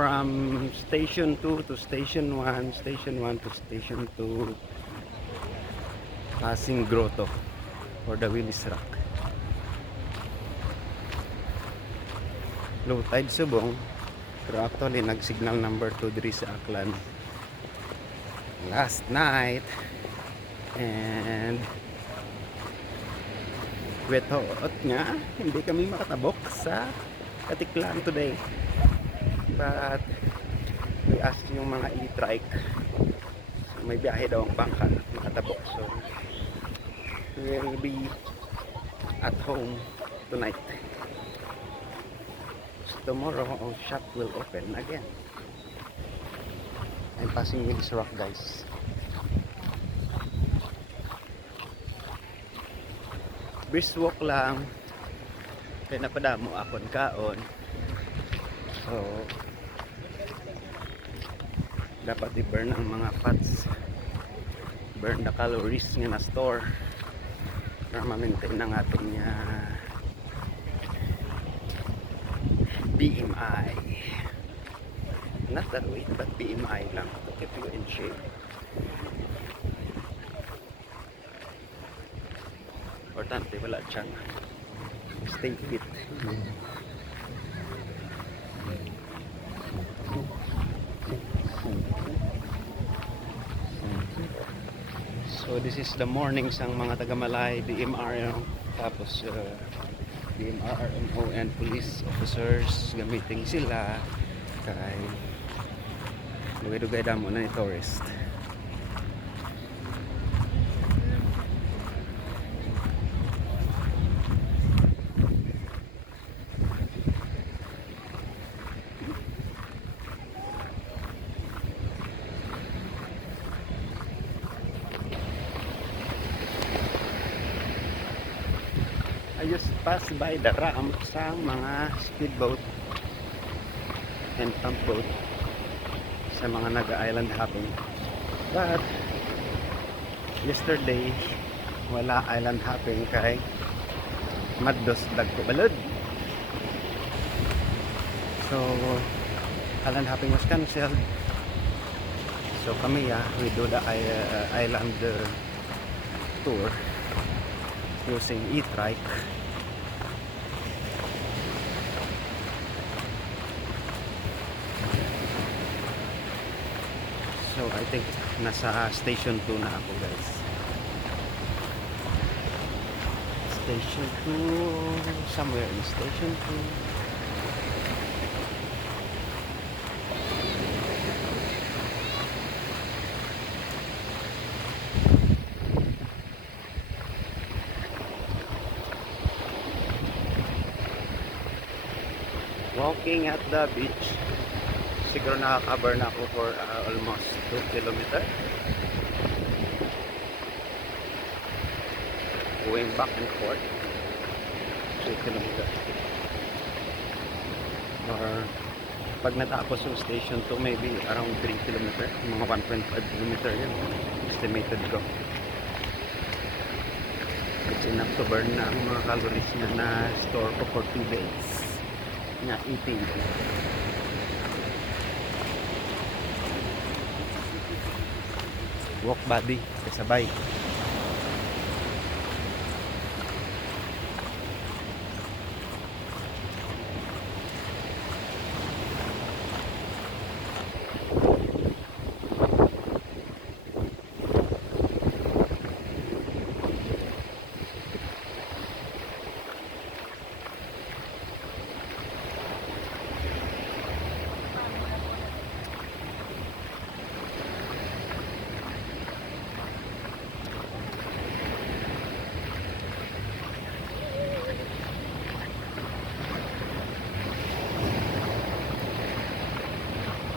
from station 2 to station 1, station 1 to station 2, passing Grotto or the Willis Rock. Low tide subong, pero actually nag-signal number 2 diri sa Aklan last night, and wet nga hindi kami makatabok sa Katiklan today, but we asked yung mga e-trike, so may biyahe daw ang bangka makatabok, so we'll be at home tonight. Tomorrow our shop will open again. I'm passing Willis Rock, guys. Brisk walk lang, kaya napadamo akon kaon, so dapat i-burn ang mga fats, burn the calories nga na store para ma-maintain ang ating BMI. Not that weight, but BMI lang to keep you in shape. Importante wala siyang stay fit. So this is the morning sang mga taga-Malay, DMR, tapos DMR, RMO and police officers gamiting sila kay dugay-dugay damo na ni tourist. I just passed by the ramp sa mga speedboat and pump boat sa mga nag-island hopping, but yesterday wala island hopping kay maddos dagko balod, so island hopping was cancelled. So kami we do the island tour using e-trike. So I think nasa station 2 na ako, guys. Station 2, somewhere in station 2. Walking at the beach. Siguro nakaka-cover na ako for almost 2 kilometers. Going back and forth 2 kilometers. Or pag natapos yung station 2, maybe around 3 kilometers, mga 1.5 kilometers yun estimated ko. It's enough to burn na ang mga calories na store ko for 2 days na eating. Walk body kasabay.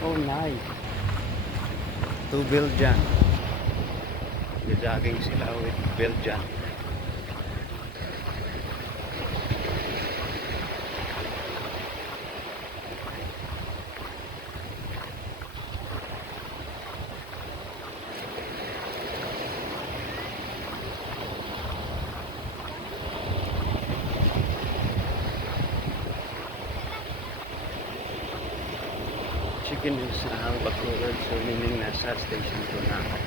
Oh, nice. 2 Belgian. Nag-jogging sila with Belgian. breaking news na Bacolod. So meaning nasa station 2 na ako.